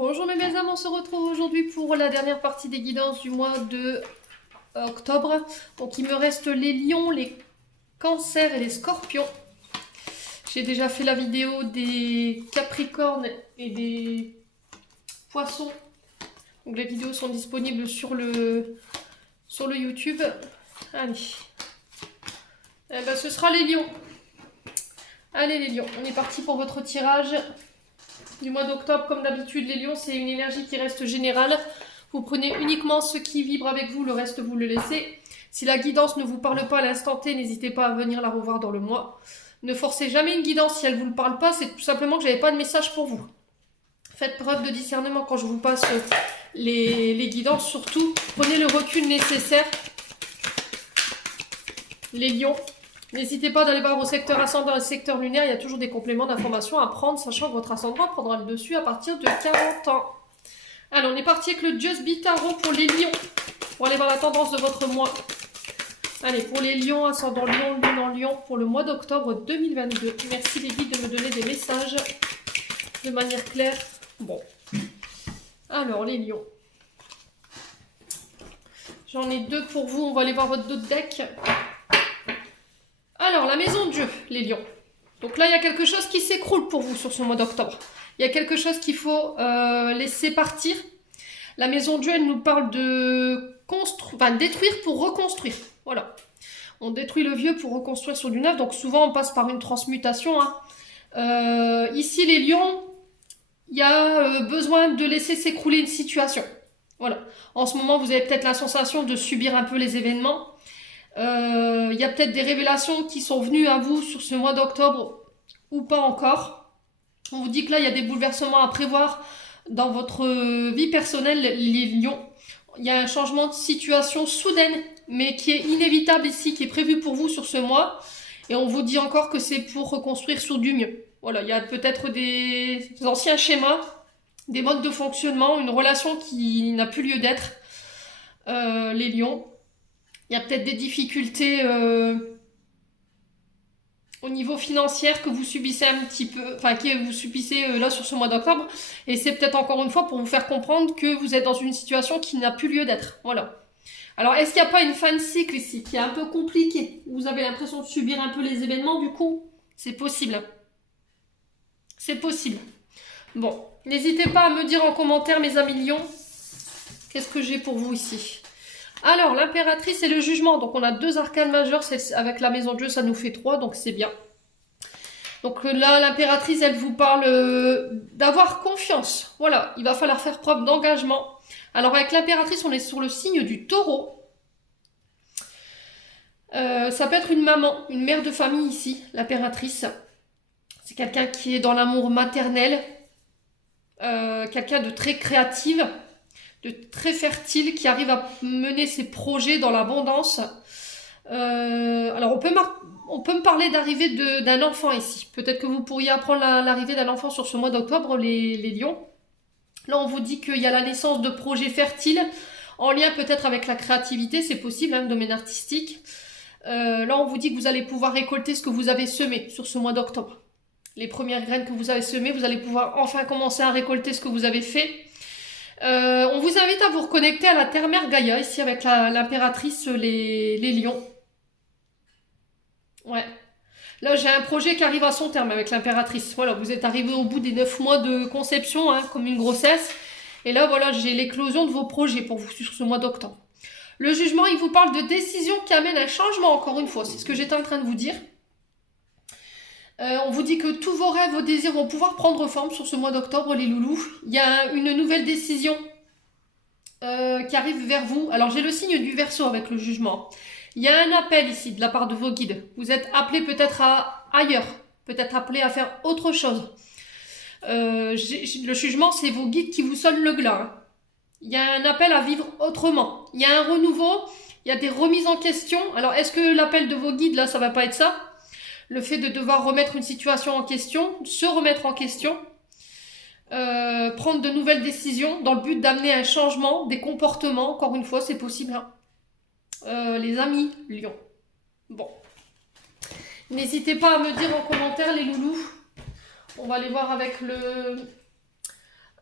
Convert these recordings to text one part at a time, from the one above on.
Bonjour mes belles âmes, on se retrouve aujourd'hui pour la dernière partie des guidances du mois de octobre. Donc il me reste les lions, les cancers et les scorpions. J'ai déjà fait la vidéo des capricornes et des poissons. Donc les vidéos sont disponibles sur le YouTube. Allez. Eh ben, ce sera les lions. Allez les lions, on est parti pour votre tirage du mois d'octobre. Comme d'habitude, les lions, c'est une énergie qui reste générale. Vous prenez uniquement ce qui vibre avec vous, le reste vous le laissez. Si la guidance ne vous parle pas à l'instant T, n'hésitez pas à venir la revoir dans le mois. Ne forcez jamais une guidance si elle ne vous parle pas, c'est tout simplement que je n'avais pas de message pour vous. Faites preuve de discernement quand je vous passe les guidances, surtout prenez le recul nécessaire. Les lions, n'hésitez pas d'aller voir vos secteurs ascendants et secteurs lunaires, il y a toujours des compléments d'informations à prendre, sachant que votre ascendant prendra le dessus à partir de 40 ans. Alors, on est parti avec le Just Be Tarot pour les lions, pour aller voir la tendance de votre mois. Allez, pour les lions, ascendant lion, lune en lion, pour le mois d'octobre 2022. Merci les guides de me donner des messages de manière claire. Bon. Alors, les lions. J'en ai deux pour vous, on va aller voir votre d'autres deck. Alors, la maison de Dieu, les lions. Donc là, il y a quelque chose qui s'écroule pour vous sur ce mois d'octobre. Il y a quelque chose qu'il faut laisser partir. La maison de Dieu, elle nous parle de détruire pour reconstruire. Voilà. On détruit le vieux pour reconstruire sur du neuf. Donc souvent, on passe par une transmutation. Ici, les lions, il y a besoin de laisser s'écrouler une situation. Voilà. En ce moment, vous avez peut-être la sensation de subir un peu les événements. Il y a peut-être des révélations qui sont venues à vous sur ce mois d'octobre ou pas encore. On vous dit que là, il y a des bouleversements à prévoir dans votre vie personnelle, les lions. Il y a un changement de situation soudaine, mais qui est inévitable ici, qui est prévu pour vous sur ce mois. Et on vous dit encore que c'est pour reconstruire sur du mieux. Voilà, il y a peut-être des anciens schémas, des modes de fonctionnement, une relation qui n'a plus lieu d'être. Les lions. Il y a peut-être des difficultés au niveau financier que vous subissez un petit peu, enfin que vous subissez là sur ce mois d'octobre. Et c'est peut-être encore une fois pour vous faire comprendre que vous êtes dans une situation qui n'a plus lieu d'être. Voilà. Alors, est-ce qu'il n'y a pas une fin de cycle ici qui est un peu compliquée? Vous avez l'impression de subir un peu les événements du coup? C'est possible. C'est possible. Bon, n'hésitez pas à me dire en commentaire, mes amis lions, qu'est-ce que j'ai pour vous ici. Alors, l'impératrice et le jugement. Donc, on a deux arcanes majeures. Avec la maison de Dieu, ça nous fait 3, donc c'est bien. Donc là, l'impératrice, elle vous parle d'avoir confiance. Voilà, il va falloir faire preuve d'engagement. Alors, avec l'impératrice, on est sur le signe du taureau. Ça peut être une maman, une mère de famille ici, l'impératrice. C'est quelqu'un qui est dans l'amour maternel. Quelqu'un de très créative, de très fertile, qui arrive à mener ses projets dans l'abondance. Alors on peut me parler d'arrivée d'un enfant ici. Peut-être que vous pourriez apprendre l'arrivée d'un enfant sur ce mois d'octobre, les lions. Là on vous dit qu'il y a la naissance de projets fertiles, en lien peut-être avec la créativité, c'est possible, le domaine artistique. Là on vous dit que vous allez pouvoir récolter ce que vous avez semé sur ce mois d'octobre. Les premières graines que vous avez semées, vous allez pouvoir enfin commencer à récolter ce que vous avez fait. On vous invite à vous reconnecter à la terre-mère Gaïa, ici avec l'impératrice, les lions. Ouais. Là, j'ai un projet qui arrive à son terme avec l'impératrice. Voilà, vous êtes arrivé au bout des 9 mois de conception, comme une grossesse. Et là, voilà, j'ai l'éclosion de vos projets pour vous sur ce mois d'octobre. Le jugement, il vous parle de décisions qui amènent un changement, encore une fois. C'est ce que j'étais en train de vous dire. On vous dit que tous vos rêves, vos désirs vont pouvoir prendre forme sur ce mois d'octobre, les loulous. Il y a une nouvelle décision qui arrive vers vous. Alors, j'ai le signe du Verseau avec le jugement. Il y a un appel ici de la part de vos guides. Vous êtes appelé peut-être ailleurs, peut-être appelé à faire autre chose. Le jugement, c'est vos guides qui vous sonnent le glas. Il y a un appel à vivre autrement. Il y a un renouveau, il y a des remises en question. Alors, est-ce que l'appel de vos guides, là, ça va pas être ça? Le fait de devoir remettre une situation en question, se remettre en question, prendre de nouvelles décisions dans le but d'amener un changement des comportements. Encore une fois, c'est possible. Les amis lions. Bon. N'hésitez pas à me dire en commentaire, les loulous. On va aller voir avec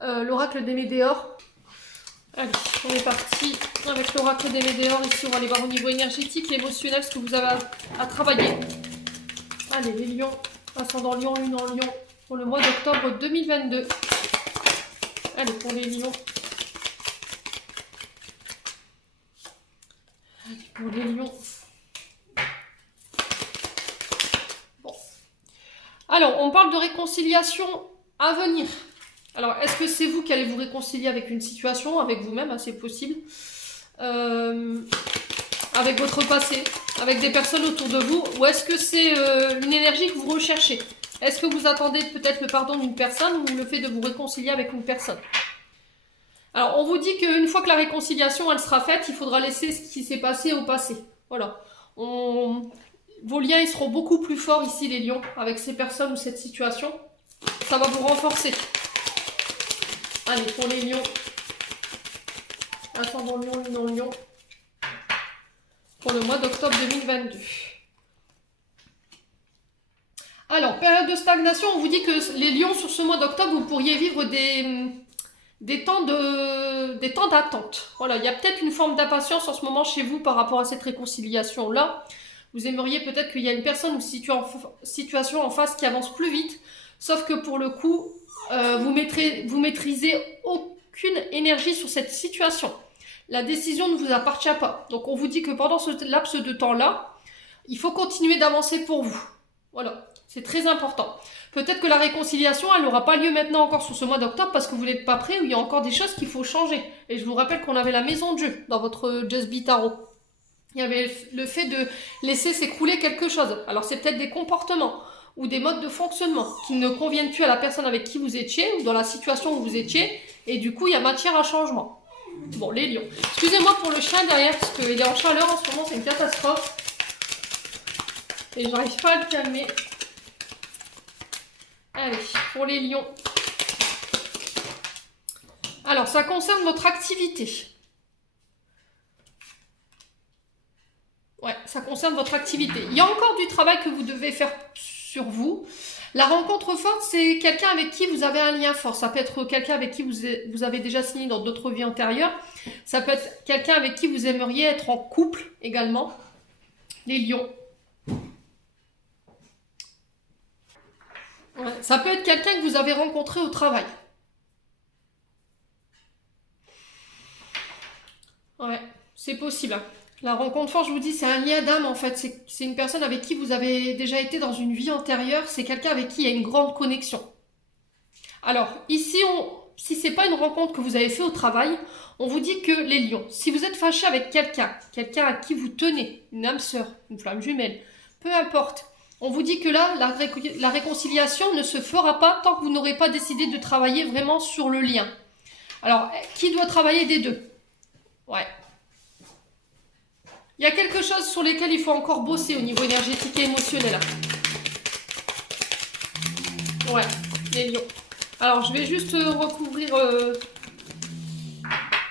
l'oracle des météores. Allez, on est parti avec l'oracle des météores. Ici, on va aller voir au niveau énergétique et émotionnel ce que vous avez à travailler. Allez, les lions, ascendant lion, lune en lion, pour le mois d'octobre 2022. Allez, pour les lions. Allez, pour les lions. Bon. Alors, on parle de réconciliation à venir. Alors, est-ce que c'est vous qui allez vous réconcilier avec une situation, avec vous-même, hein, c'est possible, avec votre passé, avec des personnes autour de vous, ou est-ce que c'est une énergie que vous recherchez? Est-ce que vous attendez peut-être le pardon d'une personne ou le fait de vous réconcilier avec une personne? Alors, on vous dit qu'une fois que la réconciliation elle sera faite, il faudra laisser ce qui s'est passé au passé. Voilà. Vos liens ils seront beaucoup plus forts ici, les lions, avec ces personnes ou cette situation. Ça va vous renforcer. Allez, pour les lions. Ascendant lion, lune en lion. Pour le mois d'octobre 2022. Alors, période de stagnation, on vous dit que les lions, sur ce mois d'octobre, vous pourriez vivre des temps d'attente. Voilà, il y a peut-être une forme d'impatience en ce moment chez vous par rapport à cette réconciliation-là. Vous aimeriez peut-être qu'il y a une personne ou situation en face qui avance plus vite, sauf que pour le coup, vous maîtrisez aucune énergie sur cette situation. La décision ne vous appartient pas. Donc on vous dit que pendant ce laps de temps-là, il faut continuer d'avancer pour vous. Voilà, c'est très important. Peut-être que la réconciliation, elle n'aura pas lieu maintenant encore sur ce mois d'octobre parce que vous n'êtes pas prêt ou il y a encore des choses qu'il faut changer. Et je vous rappelle qu'on avait la maison de jeu dans votre Just Be Tarot. Il y avait le fait de laisser s'écrouler quelque chose. Alors c'est peut-être des comportements ou des modes de fonctionnement qui ne conviennent plus à la personne avec qui vous étiez ou dans la situation où vous étiez. Et du coup, il y a matière à changement. Bon, les lions. Excusez-moi pour le chien derrière parce qu'il est en chaleur en ce moment, c'est une catastrophe. Et je n'arrive pas à le calmer. Allez, pour les lions. Alors, ça concerne votre activité. Ouais, ça concerne votre activité. Il y a encore du travail que vous devez faire sur vous. La rencontre forte, c'est quelqu'un avec qui vous avez un lien fort. Ça peut être quelqu'un avec qui vous avez déjà signé dans d'autres vies antérieures. Ça peut être quelqu'un avec qui vous aimeriez être en couple également. Les lions. Ouais, ça peut être quelqu'un que vous avez rencontré au travail. Ouais, c'est possible. La rencontre forte, je vous dis, c'est un lien d'âme en fait. C'est une personne avec qui vous avez déjà été dans une vie antérieure. C'est quelqu'un avec qui il y a une grande connexion. Alors, ici, si c'est pas une rencontre que vous avez fait au travail, on vous dit que les lions, si vous êtes fâché avec quelqu'un à qui vous tenez, une âme sœur, une flamme jumelle, peu importe, on vous dit que là, la réconciliation ne se fera pas tant que vous n'aurez pas décidé de travailler vraiment sur le lien. Alors, qui doit travailler des deux? Ouais. Il y a quelque chose sur lesquels il faut encore bosser au niveau énergétique et émotionnel. Ouais, les lions. Alors, je vais juste recouvrir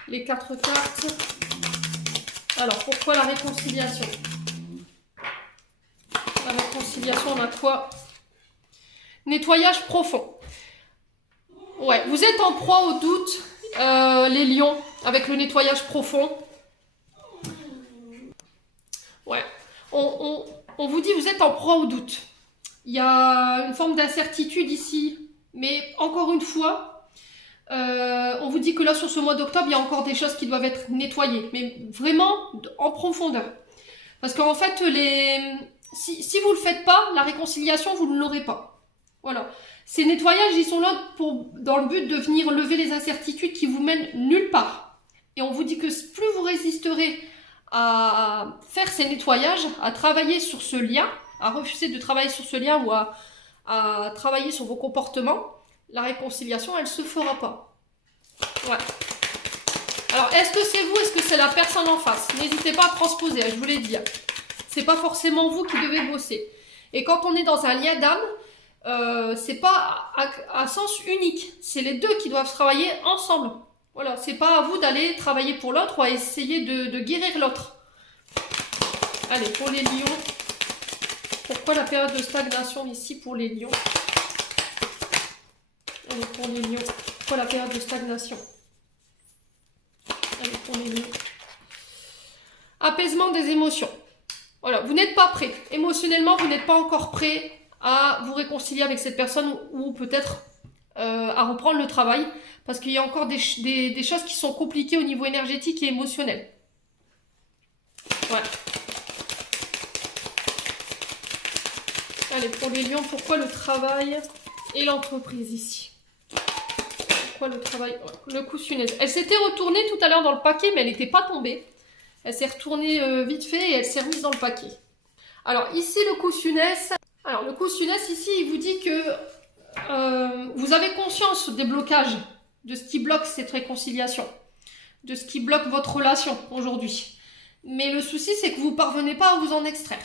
les 4 cartes. Alors, pourquoi la réconciliation? La réconciliation, on a quoi? Nettoyage profond. Ouais, vous êtes en proie au doute, les lions, avec le nettoyage profond. Ouais, on vous dit vous êtes en proie au doute. Il y a une forme d'incertitude ici, mais encore une fois, on vous dit que là sur ce mois d'octobre, il y a encore des choses qui doivent être nettoyées, mais vraiment en profondeur. Parce qu'en fait, si vous ne le faites pas, la réconciliation, vous ne l'aurez pas. Voilà. Ces nettoyages, ils sont là dans le but de venir lever les incertitudes qui vous mènent nulle part. Et on vous dit que plus vous résisterez à faire ces nettoyages, à travailler sur ce lien, à refuser de travailler sur ce lien ou à travailler sur vos comportements, la réconciliation, elle ne se fera pas. Ouais. Alors, est-ce que c'est vous, est-ce que c'est la personne en face? N'hésitez pas à transposer, je vous l'ai dit. C'est pas forcément vous qui devez bosser. Et quand on est dans un lien d'âme, c'est pas à sens unique. C'est les deux qui doivent travailler ensemble. Voilà, c'est pas à vous d'aller travailler pour l'autre ou à essayer de guérir l'autre. Allez, pour les lions. Pourquoi la période de stagnation ici pour les lions? Allez, pour les lions. Pourquoi la période de stagnation? Allez, pour les lions. Apaisement des émotions. Voilà, vous n'êtes pas prêt. Émotionnellement, vous n'êtes pas encore prêt à vous réconcilier avec cette personne ou peut-être à reprendre le travail parce qu'il y a encore des choses qui sont compliquées au niveau énergétique et émotionnel. Ouais. Allez, pour les lions, pourquoi le travail et l'entreprise ici? Pourquoi le travail? Le coup funeste. Elle s'était retournée tout à l'heure dans le paquet, mais elle n'était pas tombée. Elle s'est retournée vite fait et elle s'est remise dans le paquet. Alors ici, le coup funeste. Alors le coup funeste, ici, il vous dit que vous avez conscience des blocages, de ce qui bloque cette réconciliation, de ce qui bloque votre relation aujourd'hui. Mais le souci, c'est que vous ne parvenez pas à vous en extraire.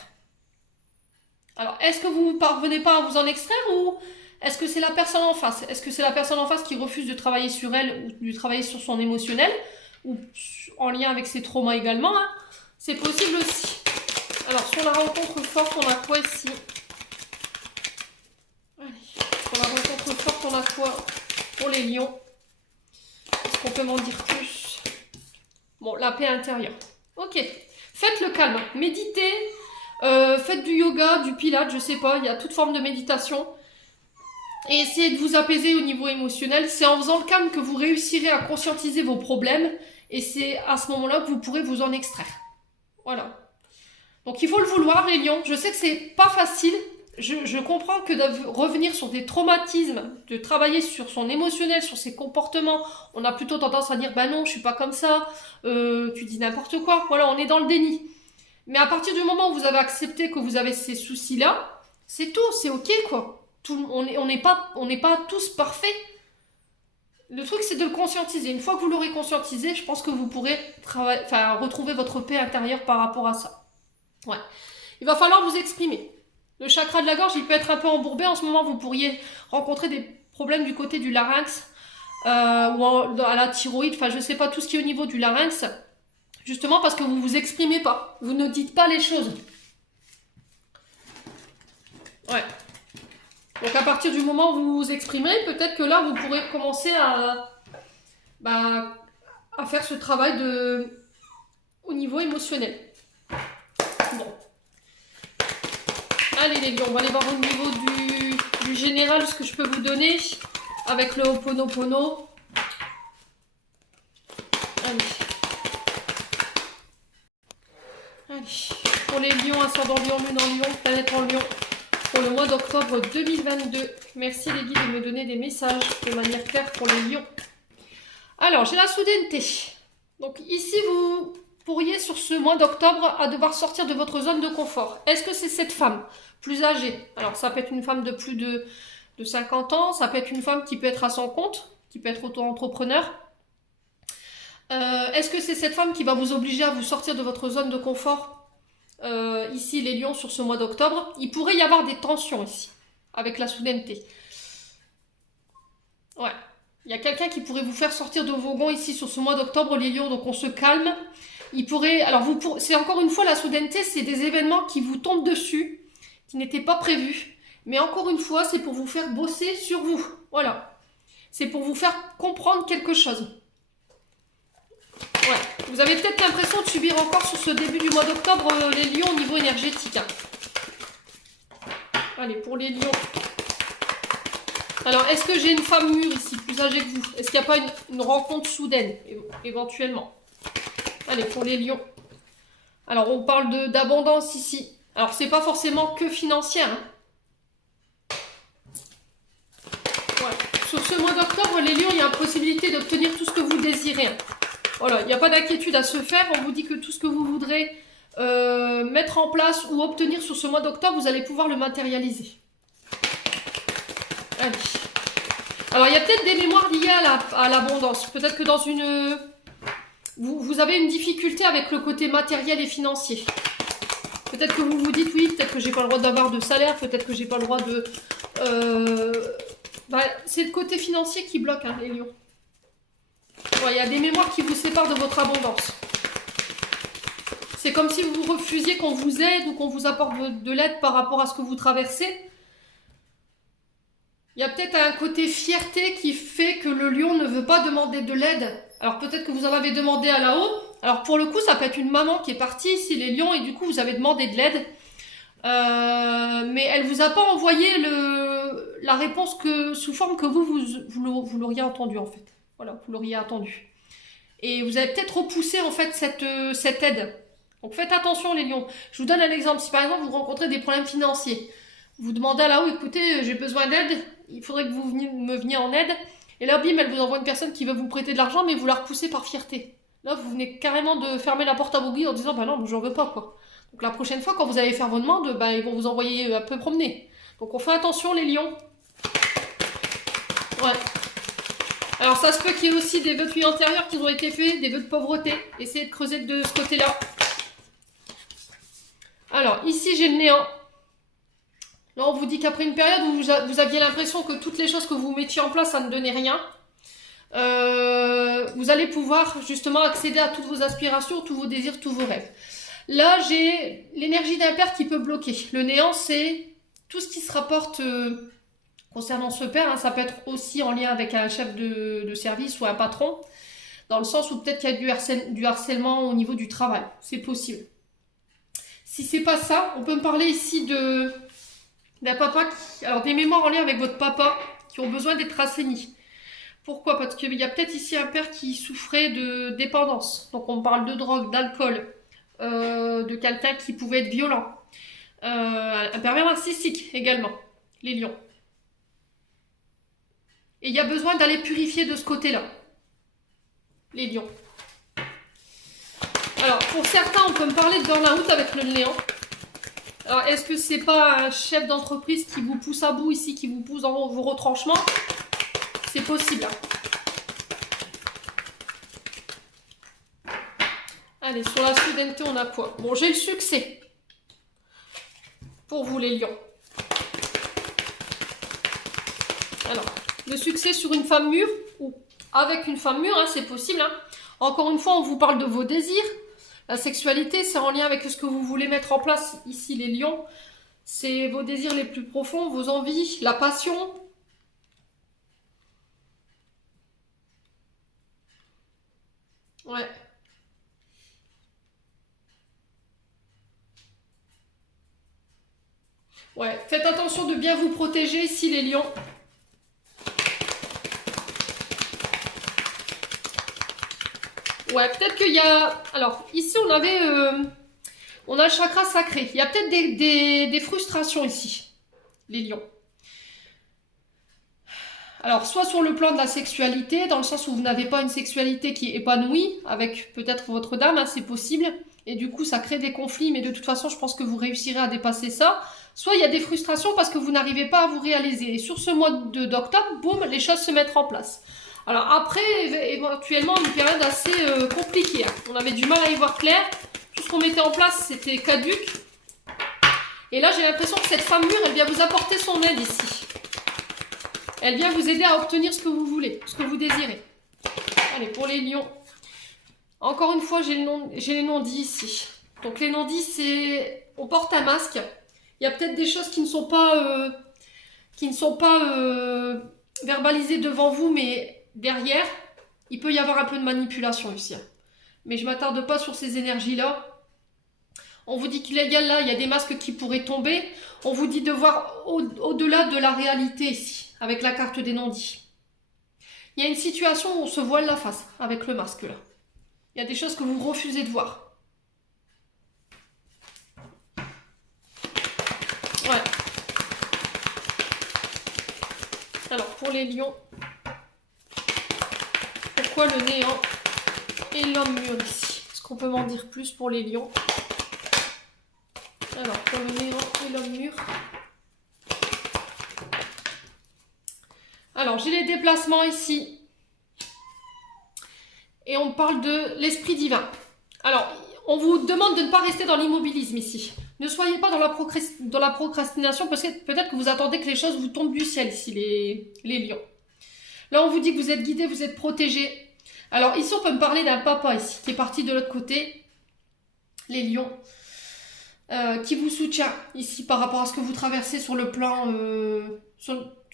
Alors, est-ce que vous ne parvenez pas à vous en extraire ou est-ce que c'est la personne en face? Est-ce que c'est la personne en face qui refuse de travailler sur elle ou de travailler sur son émotionnel ou en lien avec ses traumas également, hein? C'est possible aussi. Alors, sur la rencontre forte, on a quoi ici? Allez, sur la rencontre forte, on a quoi pour les lions? Est-ce qu'on peut m'en dire plus? Bon, la paix intérieure. Ok, faites le calme, méditez, faites du yoga, du pilates, je sais pas, il y a toute forme de méditation. Et essayez de vous apaiser au niveau émotionnel. C'est en faisant le calme que vous réussirez à conscientiser vos problèmes. Et c'est à ce moment-là que vous pourrez vous en extraire. Voilà. Donc il faut le vouloir, les lions. Je sais que c'est pas facile. Je comprends que de revenir sur des traumatismes, de travailler sur son émotionnel, sur ses comportements, on a plutôt tendance à dire bah non, je suis pas comme ça, tu dis n'importe quoi. Voilà, on est dans le déni. Mais à partir du moment où vous avez accepté que vous avez ces soucis-là, c'est tout, c'est ok quoi. On n'est pas tous parfaits. Le truc, c'est de le conscientiser. Une fois que vous l'aurez conscientisé, je pense que vous pourrez retrouver votre paix intérieure par rapport à ça. Ouais. Il va falloir vous exprimer. Le chakra de la gorge, il peut être un peu embourbé. En ce moment, vous pourriez rencontrer des problèmes du côté du larynx ou à la thyroïde. Enfin, je ne sais pas, tout ce qui est au niveau du larynx. Justement parce que vous ne vous exprimez pas. Vous ne dites pas les choses. Ouais. Donc à partir du moment où vous vous exprimez, peut-être que là, vous pourrez commencer à faire ce travail au niveau émotionnel. Bon. Allez les lions, on va aller voir au niveau du général ce que je peux vous donner avec le Ho'oponopono. Allez. Allez. Pour les lions, ascendant lion, lune en lion, planète en lion. Pour le mois d'octobre 2022. Merci les guides de me donner des messages de manière claire pour les lions. Alors, j'ai la soudaineté. Donc ici, vous pourriez sur ce mois d'octobre à devoir sortir de votre zone de confort. Est-ce que c'est cette femme plus âgée? Alors, ça peut être une femme de plus de 50 ans. Ça peut être une femme qui peut être à son compte, qui peut être auto-entrepreneur. Est-ce que c'est cette femme qui va vous obliger à vous sortir de votre zone de confort? Ici les lions sur ce mois d'octobre, il pourrait y avoir des tensions ici avec la soudaineté. Ouais, il y a quelqu'un qui pourrait vous faire sortir de vos gonds ici sur ce mois d'octobre, les lions, donc on se calme. Il pourrait, alors c'est encore une fois la soudaineté, c'est des événements qui vous tombent dessus, qui n'étaient pas prévus, mais encore une fois c'est pour vous faire bosser sur vous. Voilà, c'est pour vous faire comprendre quelque chose. Ouais. Vous avez peut-être l'impression de subir encore sur ce début du mois d'octobre les lions au niveau énergétique. Hein. Allez, pour les lions. Alors, est-ce que j'ai une femme mûre ici, plus âgée que vous? Est-ce qu'il n'y a pas une rencontre soudaine, éventuellement? Allez, pour les lions. Alors, on parle d'abondance ici. Alors, c'est pas forcément que financière. Hein. Ouais. Sur ce mois d'octobre, les lions, il y a la possibilité d'obtenir tout ce que vous désirez. Hein. Voilà, il n'y a pas d'inquiétude à se faire. On vous dit que tout ce que vous voudrez mettre en place ou obtenir sur ce mois d'octobre, vous allez pouvoir le matérialiser. Allez. Alors, il y a peut-être des mémoires liées à l'abondance. Peut-être que dans vous avez une difficulté avec le côté matériel et financier. Peut-être que vous vous dites, oui, peut-être que j'ai pas le droit d'avoir de salaire, peut-être que j'ai pas le droit de... c'est le côté financier qui bloque, hein, les lions. Ouais, il y a des mémoires qui vous séparent de votre abondance. C'est comme si vous refusiez qu'on vous aide ou qu'on vous apporte de l'aide par rapport à ce que vous traversez. Il Il y a peut-être un côté fierté qui fait que le lion ne veut pas demander de l'aide. Alors peut-être que vous en avez demandé à la haut. Alors pour le coup, ça peut être une maman qui est partie ici, les lions, et du coup vous avez demandé de l'aide. Mais elle vous a pas envoyé la réponse sous forme que vous l'auriez entendu en fait. Voilà, vous l'auriez attendu. Et vous avez peut-être repoussé en fait cette aide. Donc faites attention les lions. Je vous donne un exemple. Si par exemple vous rencontrez des problèmes financiers, vous demandez à la haut, écoutez, j'ai besoin d'aide, il faudrait que vous me veniez en aide. Et là, bim, elle vous envoie une personne qui veut vous prêter de l'argent, mais vous la repoussez par fierté. Là, vous venez carrément de fermer la porte à vos guides en disant, bah non, j'en veux pas, quoi. Donc la prochaine fois, quand vous allez faire vos demandes, bah, ils vont vous envoyer un peu promener. Donc on fait attention, les lions. Ouais. Alors ça se peut qu'il y ait aussi des vœux de vie antérieurs qui ont été faits, des vœux de pauvreté. Essayez de creuser de ce côté-là. Alors, ici, j'ai le néant. Là, on vous dit qu'après une période où vous aviez l'impression que toutes les choses que vous mettiez en place, ça ne donnait rien, vous allez pouvoir justement accéder à toutes vos aspirations, tous vos désirs, tous vos rêves. Là, j'ai l'énergie d'un père qui peut bloquer. Le néant, c'est tout ce qui se rapporte concernant ce père. Hein, ça peut être aussi en lien avec un chef de service ou un patron, dans le sens où peut-être qu'il y a du harcèlement au niveau du travail. C'est possible. Si c'est pas ça, on peut me parler ici d'un papa alors des mémoires en lien avec votre papa qui ont besoin d'être assainis. Pourquoi? Parce qu'il y a peut-être ici un père qui souffrait de dépendance. Donc on parle de drogue, d'alcool, de quelqu'un qui pouvait être violent. Un pervers narcissique également, les lions. Et il y a besoin d'aller purifier de ce côté-là, les lions. Alors pour certains, on peut me parler de burn-out avec le néant. Alors, est-ce que c'est pas un chef d'entreprise qui vous pousse à bout ici, qui vous pousse dans vos retranchements? C'est possible. Allez, sur la soudaineté, on a quoi? Bon, j'ai le succès. Pour vous, les lions. Alors, le succès sur une femme mûre, ou avec une femme mûre, hein, c'est possible. Hein. Encore une fois, on vous parle de vos désirs. La sexualité, c'est en lien avec ce que vous voulez mettre en place ici, les lions. C'est vos désirs les plus profonds, vos envies, la passion. Ouais. Ouais, faites attention de bien vous protéger ici, les lions. Ouais, peut-être qu'il y a... Alors, ici, on avait... on a le chakra sacré. Il y a peut-être des frustrations ici, les lions. Alors, soit sur le plan de la sexualité, dans le sens où vous n'avez pas une sexualité qui est épanouie, avec peut-être votre dame, hein, c'est possible. Et du coup, ça crée des conflits, mais de toute façon, je pense que vous réussirez à dépasser ça. Soit il y a des frustrations parce que vous n'arrivez pas à vous réaliser. Et sur ce mois d'octobre, boum, les choses se mettent en place. Alors après, éventuellement, une période assez compliquée. Hein. On avait du mal à y voir clair. Tout ce qu'on mettait en place, c'était caduc. Et là, j'ai l'impression que cette femme mûre, elle vient vous apporter son aide ici. Elle vient vous aider à obtenir ce que vous voulez, ce que vous désirez. Allez, pour les lions. Encore une fois, j'ai les non-dits ici. Donc les non-dits, c'est... On porte un masque. Il y a peut-être des choses qui ne sont pas... verbalisées devant vous, mais derrière, il peut y avoir un peu de manipulation ici. Mais je ne m'attarde pas sur ces énergies-là. On vous dit qu'il y a des masques qui pourraient tomber. On vous dit de voir au-delà de la réalité ici, avec la carte des non-dits. Il y a une situation où on se voile la face avec le masque là. Il y a des choses que vous refusez de voir. Ouais. Alors, pour les lions, pourquoi le néant et l'homme mûr ici? Est-ce qu'on peut m'en dire plus pour les lions? Alors, pour le néant et l'homme mûr. Alors, j'ai les déplacements ici. Et on parle de l'esprit divin. Alors, on vous demande de ne pas rester dans l'immobilisme ici. Ne soyez pas dans la procrastination, parce que peut-être que vous attendez que les choses vous tombent du ciel ici, les lions. Là, on vous dit que vous êtes guidés, vous êtes protégés. Alors, ici, on peut me parler d'un papa ici, qui est parti de l'autre côté, les lions, qui vous soutient ici par rapport à ce que vous traversez sur le plan,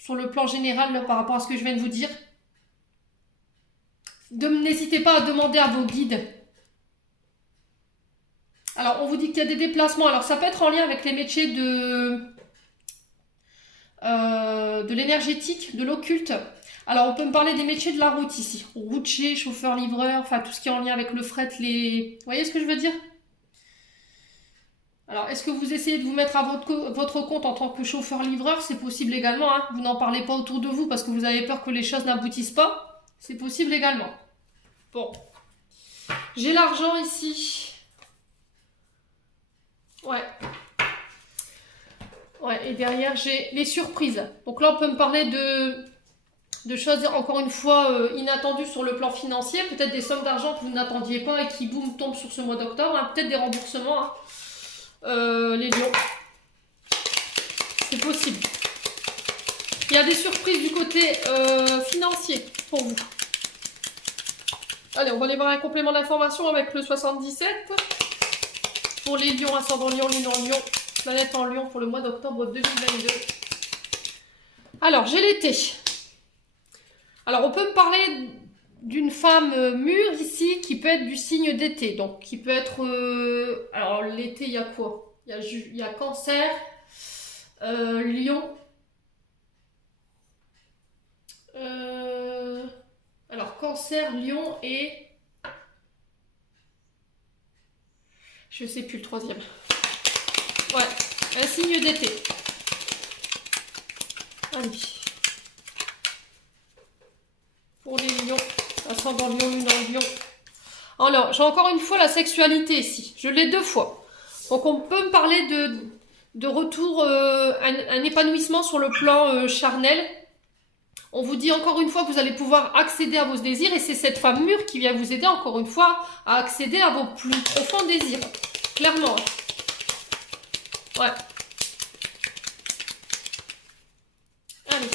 le plan général là, par rapport à ce que je viens de vous dire. N'hésitez pas à demander à vos guides. Alors, on vous dit qu'il y a des déplacements. Alors, ça peut être en lien avec les métiers de l'énergétique, de l'occulte. Alors, on peut me parler des métiers de la route ici. Routier, chauffeur-livreur, enfin, tout ce qui est en lien avec le fret, les... Vous voyez ce que je veux dire? Alors, est-ce que vous essayez de vous mettre à votre compte en tant que chauffeur-livreur? C'est possible également, hein. Vous n'en parlez pas autour de vous parce que vous avez peur que les choses n'aboutissent pas. C'est possible également. Bon. J'ai l'argent ici. Ouais. Ouais, et derrière, j'ai les surprises. Donc là, on peut me parler de choses, encore une fois, inattendues sur le plan financier. Peut-être des sommes d'argent que vous n'attendiez pas et qui, boum, tombent sur ce mois d'octobre. Hein. Peut-être des remboursements, hein. Les lions. C'est possible. Il y a des surprises du côté financier pour vous. Allez, on va aller voir un complément d'information avec le 77. Pour les lions, ascendant lion, lune en lion, planète en lion pour le mois d'octobre 2022. Alors, j'ai l'été. Alors, on peut me parler d'une femme mûre ici qui peut être du signe d'été. Donc, qui peut être... alors, l'été, il y a quoi? Il y a Cancer, Lion. Alors, Cancer, Lion et... Je sais plus le troisième. Ouais, un signe d'été. Allez. Pour les lions, ascendant lion, lune en lion. Alors, j'ai encore une fois la sexualité ici. Je l'ai 2 fois. Donc, on peut me parler de retour, un épanouissement sur le plan charnel. On vous dit encore une fois que vous allez pouvoir accéder à vos désirs et c'est cette femme mûre qui vient vous aider encore une fois à accéder à vos plus profonds désirs. Clairement. Ouais. Allez.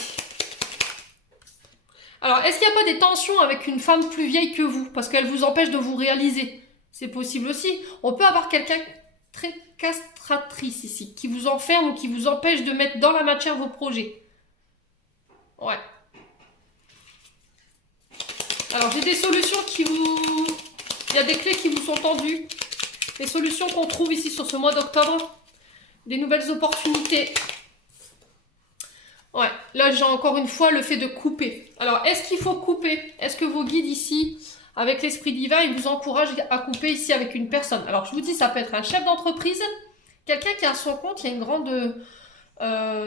Alors, est-ce qu'il n'y a pas des tensions avec une femme plus vieille que vous? Parce qu'elle vous empêche de vous réaliser. C'est possible aussi. On peut avoir quelqu'un très castratrice ici, qui vous enferme ou qui vous empêche de mettre dans la matière vos projets. Ouais. Alors, j'ai des solutions qui vous... Il y a des clés qui vous sont tendues. Les solutions qu'on trouve ici sur ce mois d'octobre. Des nouvelles opportunités. Ouais, là j'ai encore une fois le fait de couper. Alors, est-ce qu'il faut couper? Est-ce que vos guides ici, avec l'esprit divin, ils vous encouragent à couper ici avec une personne? Alors, je vous dis, ça peut être un chef d'entreprise, quelqu'un qui a son compte, il y a une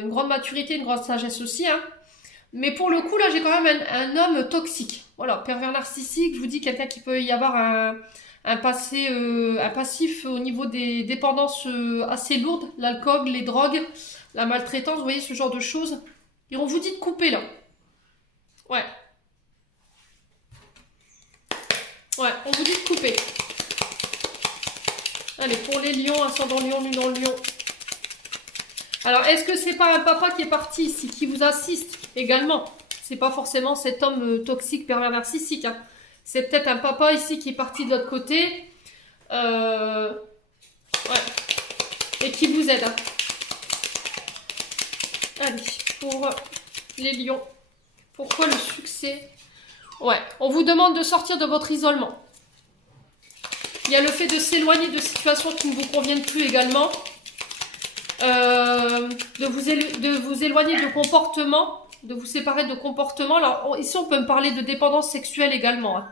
grande maturité, une grande sagesse aussi, hein. Mais pour le coup, là, j'ai quand même un homme toxique. Voilà, pervers narcissique, je vous dis, quelqu'un qui peut y avoir un passif au niveau des dépendances assez lourdes, l'alcool, les drogues, la maltraitance, vous voyez, ce genre de choses. Et on vous dit de couper, là. Ouais. Ouais, on vous dit de couper. Allez, pour les lions, ascendant lion, lune en lion. Alors, est-ce que c'est pas un papa qui est parti ici, qui vous assiste également? C'est pas forcément cet homme toxique, pervers narcissique, hein. C'est peut-être un papa ici qui est parti de l'autre côté. Ouais. Et qui vous aide, hein. Allez, pour les lions. Pourquoi le succès? Ouais, on vous demande de sortir de votre isolement. Il y a le fait de s'éloigner de situations qui ne vous conviennent plus également. De vous éloigner de comportements, de vous séparer de comportements. Alors, ici, on peut me parler de dépendance sexuelle également, hein.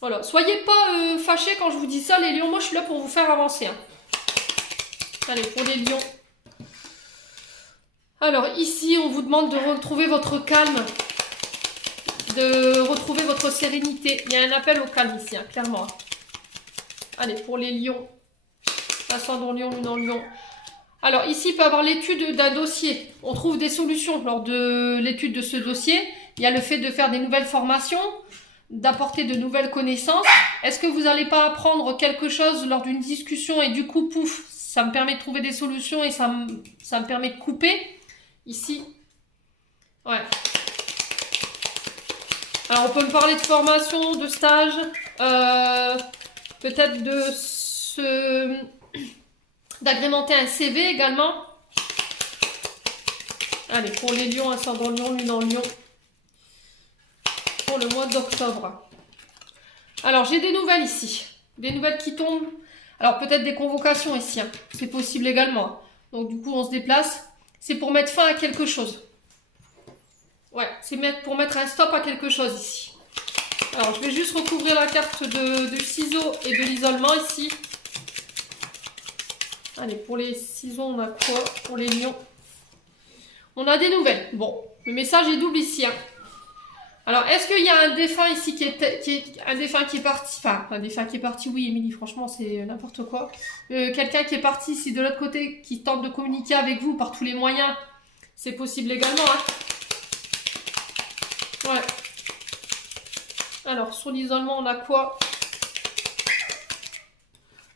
Voilà, soyez pas fâchés quand je vous dis ça, les lions. Moi, je suis là pour vous faire avancer, hein. Allez, pour les lions. Alors, ici, on vous demande de retrouver votre calme, de retrouver votre sérénité. Il y a un appel au calme ici, hein, clairement. Allez, pour les lions. Ascendant lion, lune en lion. Alors, ici, il peut y avoir l'étude d'un dossier. On trouve des solutions lors de l'étude de ce dossier. Il y a le fait de faire des nouvelles formations, d'apporter de nouvelles connaissances. Est-ce que vous n'allez pas apprendre quelque chose lors d'une discussion et du coup, pouf, ça me permet de trouver des solutions et ça me permet de couper. Ici, ouais. Alors, on peut me parler de formation, de stage, peut-être d'agrémenter un CV également. Allez, pour les lions, ascendant lion, lune en lion. Pour le mois d'octobre. Alors, j'ai des nouvelles ici. Des nouvelles qui tombent. Alors, peut-être des convocations ici. Hein. C'est possible également. Donc, du coup, on se déplace. C'est pour mettre fin à quelque chose. Ouais, c'est pour mettre un stop à quelque chose ici. Alors, je vais juste recouvrir la carte du ciseau et de l'isolement ici. Allez, pour les ciseaux, on a quoi? Pour les lions. On a des nouvelles. Bon, le message est double ici. Hein. Alors, est-ce qu'il y a un défunt ici un défunt qui est parti? Enfin, un défunt qui est parti, oui, Émilie, franchement, c'est n'importe quoi. Quelqu'un qui est parti ici de l'autre côté, qui tente de communiquer avec vous par tous les moyens. C'est possible également. Hein. Ouais. Alors, sur l'isolement, on a quoi?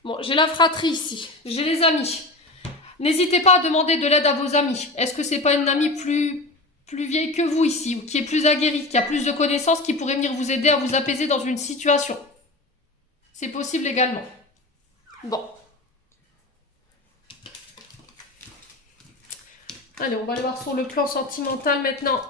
Bon, j'ai la fratrie ici. J'ai les amis. N'hésitez pas à demander de l'aide à vos amis. Est-ce que c'est pas une amie plus vieille que vous ici, ou qui est plus aguerrie, qui a plus de connaissances, qui pourrait venir vous aider à vous apaiser dans une situation? C'est possible également. Bon. Allez, on va aller voir sur le plan sentimental maintenant.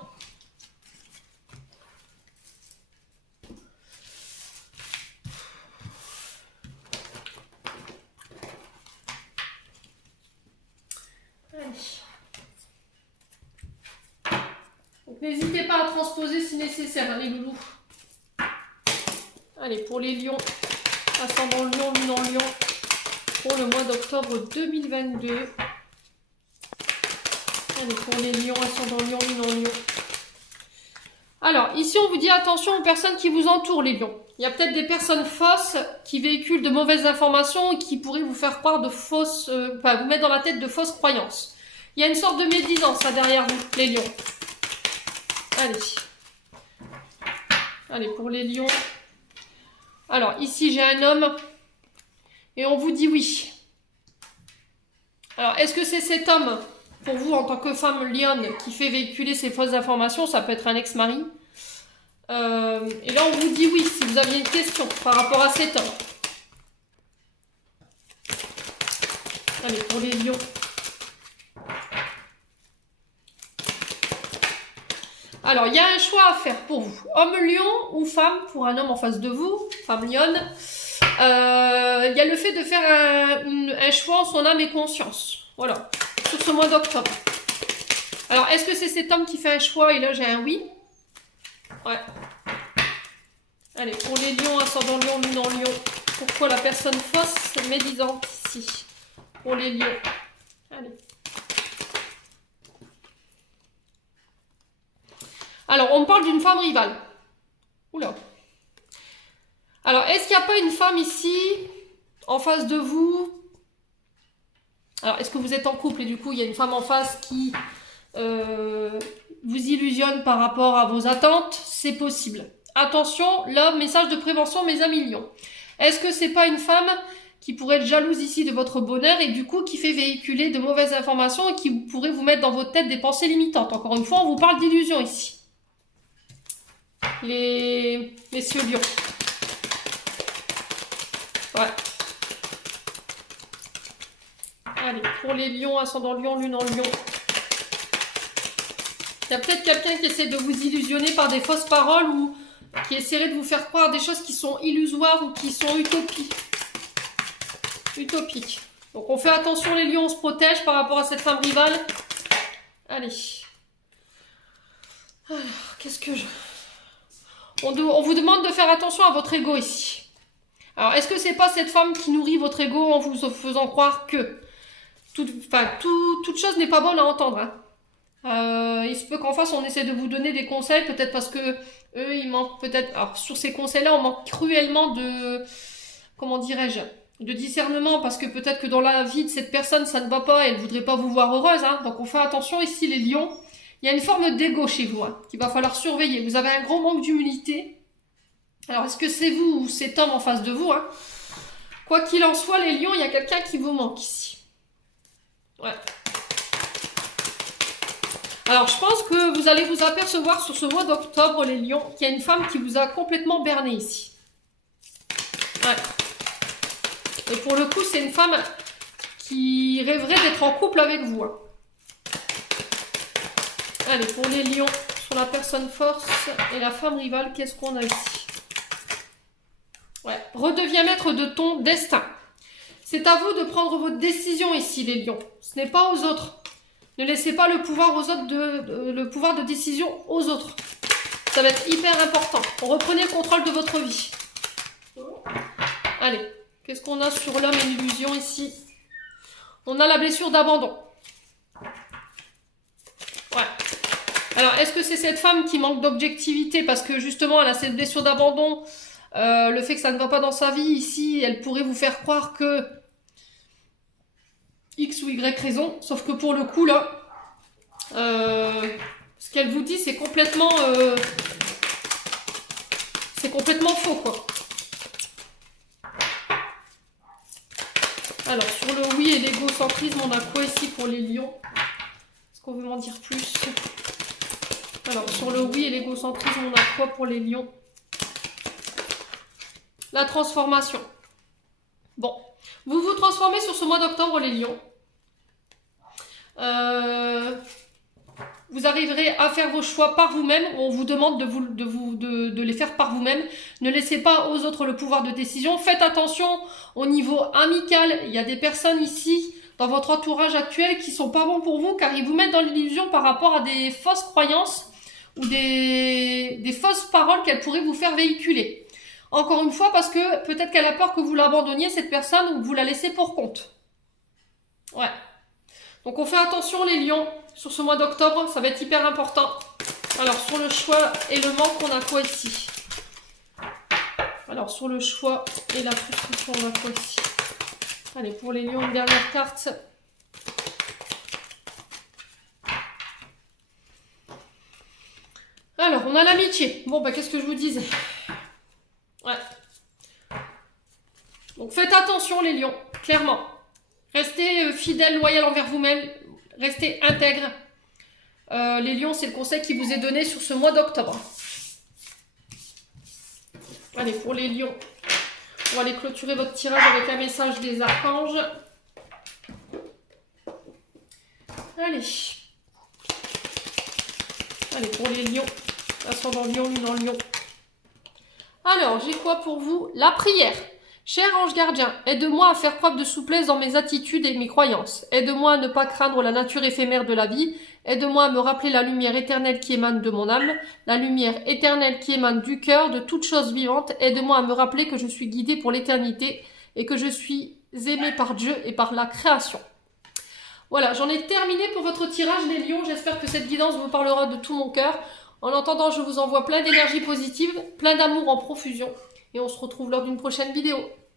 N'hésitez pas à transposer si nécessaire, hein, les loulous. Allez, pour les lions, ascendant lion, lune en lion, pour le mois d'octobre 2022. Allez, pour les lions, ascendant lion, lune en lion. Alors, ici, on vous dit attention aux personnes qui vous entourent, les lions. Il y a peut-être des personnes fausses qui véhiculent de mauvaises informations et qui pourraient vous faire croire de fausses... vous mettre dans la tête de fausses croyances. Il y a une sorte de médisance là derrière vous, les lions. Allez. Allez, pour les lions. Alors, ici, j'ai un homme. Et on vous dit oui. Alors, est-ce que c'est cet homme, pour vous, en tant que femme lionne, qui fait véhiculer ces fausses informations? Ça peut être un ex-mari. Et là, on vous dit oui, si vous aviez une question par rapport à cet homme. Allez, pour les lions. Alors, il y a un choix à faire pour vous. Homme lion ou femme, pour un homme en face de vous, femme lionne. Il y a le fait de faire un choix en son âme et conscience. Voilà, sur ce mois d'octobre. Alors, est-ce que c'est cet homme qui fait un choix? Et là, j'ai un oui. Ouais. Allez, pour les lions, ascendant lion, lune en lion. Pourquoi la personne fausse médisante ici? Pour les lions. Allez. Alors, on parle d'une femme rivale. Oula. Alors, est-ce qu'il n'y a pas une femme ici, en face de vous? Alors, est-ce que vous êtes en couple et du coup, il y a une femme en face qui vous illusionne par rapport à vos attentes? C'est possible. Attention, là, message de prévention, mes amis lions. Est-ce que c'est pas une femme qui pourrait être jalouse ici de votre bonheur et du coup qui fait véhiculer de mauvaises informations et qui pourrait vous mettre dans votre tête des pensées limitantes? Encore une fois, on vous parle d'illusion ici. Les messieurs lions. Ouais. Allez, pour les lions, ascendant lion, lune en lion. Il y a peut-être quelqu'un qui essaie de vous illusionner par des fausses paroles ou qui essaierait de vous faire croire des choses qui sont illusoires ou qui sont utopiques. Donc on fait attention les lions, on se protège par rapport à cette femme rivale. Allez. Alors, qu'est-ce que je... On vous demande de faire attention à votre ego ici. Alors, est-ce que c'est pas cette femme qui nourrit votre ego en vous faisant croire que... toute chose n'est pas bonne à entendre. Hein. Il se peut qu'en face, on essaie de vous donner des conseils, peut-être parce que eux, ils manquent peut-être... Alors, sur ces conseils-là, on manque cruellement de... Comment dirais-je? De discernement, parce que peut-être que dans la vie de cette personne, ça ne va pas, et elle ne voudrait pas vous voir heureuse. Hein. Donc, on fait attention ici, les lions. Il y a une forme d'ego chez vous, hein, qu'il va falloir surveiller. Vous avez un gros manque d'humilité. Alors, est-ce que c'est vous ou cet homme en face de vous, hein? Quoi qu'il en soit, les lions, il y a quelqu'un qui vous manque ici. Ouais. Alors, je pense que vous allez vous apercevoir sur ce mois d'octobre, les lions, qu'il y a une femme qui vous a complètement berné ici. Ouais. Et pour le coup, c'est une femme qui rêverait d'être en couple avec vous. Hein. Allez, pour les lions, sur la personne force et la femme rivale, qu'est-ce qu'on a ici? Ouais, redeviens maître de ton destin. C'est à vous de prendre votre décision ici, les lions. Ce n'est pas aux autres. Ne laissez pas le pouvoir aux autres le pouvoir de décision aux autres. Ça va être hyper important. Reprenez le contrôle de votre vie. Allez, qu'est-ce qu'on a sur l'homme et l'illusion ici? On a la blessure d'abandon. Ouais. Alors, est-ce que c'est cette femme qui manque d'objectivité parce que justement, elle a cette blessure d'abandon, le fait que ça ne va pas dans sa vie ici, elle pourrait vous faire croire que X ou Y raison, sauf que pour le coup, là, ce qu'elle vous dit, c'est complètement faux, quoi. Alors, sur le oui et l'égocentrisme, on a quoi ici pour les lions? Est-ce qu'on veut m'en dire plus? Alors, sur le oui et l'égocentrisme, on a quoi pour les lions? La transformation. Bon, vous vous transformez sur ce mois d'octobre, les lions. Vous arriverez à faire vos choix par vous-même. On vous demande de les faire par vous-même. Ne laissez pas aux autres le pouvoir de décision. Faites attention au niveau amical. Il y a des personnes ici, dans votre entourage actuel, qui sont pas bons pour vous, car ils vous mettent dans l'illusion par rapport à des fausses croyances ou des fausses paroles qu'elle pourrait vous faire véhiculer. Encore une fois, parce que peut-être qu'elle a peur que vous l'abandonniez, cette personne, ou que vous la laissez pour compte. Ouais. Donc on fait attention, les lions, sur ce mois d'octobre, ça va être hyper important. Alors sur le choix et le manque, on a quoi ici? Alors sur le choix et la frustration, on a quoi ici? Allez, pour les lions, une dernière carte. Alors, on a l'amitié. Bon, bah qu'est-ce que je vous disais? Ouais. Donc faites attention, les lions, clairement. Restez fidèles, loyaux envers vous-même. Restez intègres. Les lions, c'est le conseil qui vous est donné sur ce mois d'octobre. Allez, pour les lions, on va aller clôturer votre tirage avec un message des archanges. Allez. Allez, pour les lions. Ascendant lion, lune en lion. Alors, j'ai quoi pour vous? La prière. Cher ange gardien, aide-moi à faire preuve de souplesse dans mes attitudes et mes croyances. Aide-moi à ne pas craindre la nature éphémère de la vie. Aide-moi à me rappeler la lumière éternelle qui émane de mon âme, la lumière éternelle qui émane du cœur, de toute chose vivante. Aide-moi à me rappeler que je suis guidée pour l'éternité et que je suis aimée par Dieu et par la création. Voilà, j'en ai terminé pour votre tirage, les lions. J'espère que cette guidance vous parlera de tout mon cœur. En attendant, je vous envoie plein d'énergie positive, plein d'amour en profusion. Et on se retrouve lors d'une prochaine vidéo.